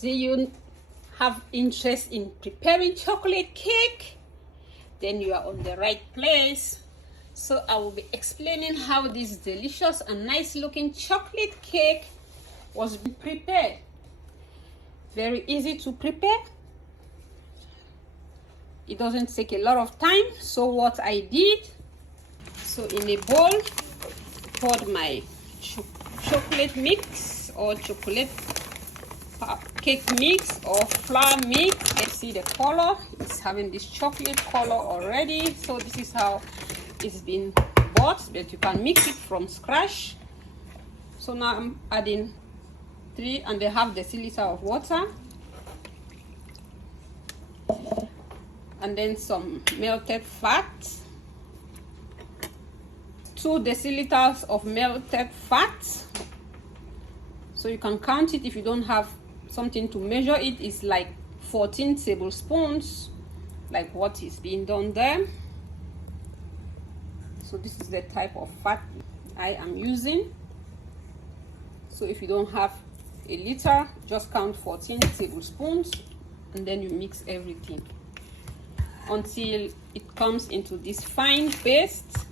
Do you have interest in preparing chocolate cake? Then you are on the right place. So I will be explaining how this delicious and nice looking chocolate cake was prepared. Very easy to prepare. It doesn't take a lot of time. So what I did, so in a bowl, poured my chocolate mix or chocolate cake mix or flour mix. Let's see the color. It's having this chocolate color already. So this is how it's been bought, but you can mix it from scratch. So now I'm adding 3.5 deciliter of water, and then some melted fat, 2 deciliters of melted fat. So you can count it if you don't have something to measure it. It's like 14 tablespoons, like what is being done there. So this is the type of fat I am using. So if you don't have a liter, just count 14 tablespoons, and then you mix everything until it comes into this fine paste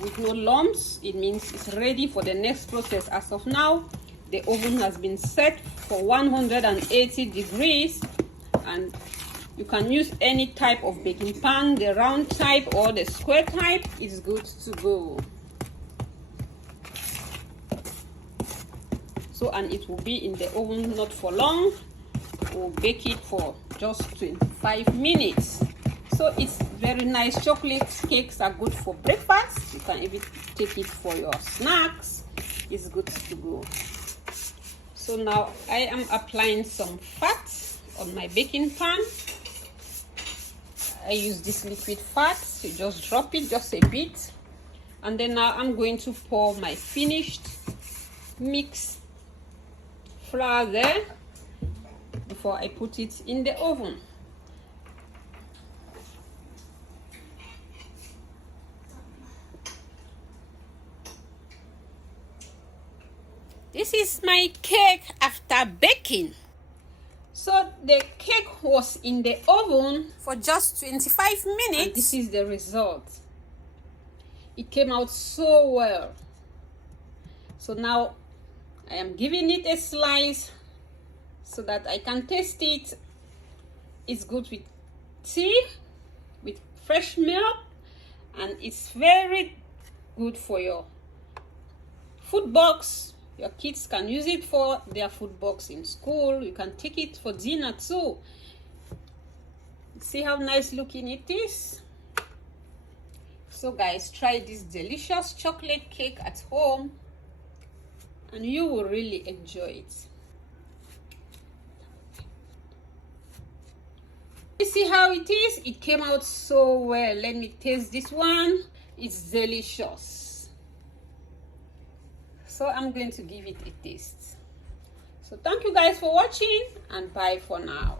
with no lumps. It means it's ready for the next process. As of now, the oven has been set for 180 degrees, and you can use any type of baking pan, the round type or the square type. Is good to go. So, and it will be in the oven not for long. We'll bake it for just 25 minutes. So it's very nice. Chocolate cakes are good for breakfast. You can even take it for your snacks. It's good to go. So now I am applying some fat on my baking pan. I use this liquid fat. So just drop it just a bit, and then now I'm going to pour my finished mixed flour there before I put it in the oven. This is my cake after baking. So the cake was in the oven for just 25 minutes. And this is the result. It came out so well. So now I am giving it a slice so that I can taste it. It's good with tea, with fresh milk, and it's very good for your food box. Your kids can use it for their food box in school. You can take it for dinner too. See how nice looking it is? So guys, try this delicious chocolate cake at home and you will really enjoy it. You see how it is? It came out so well. Let me taste this one. It's delicious. So I'm going to give it a taste. So thank you guys for watching, and bye for now.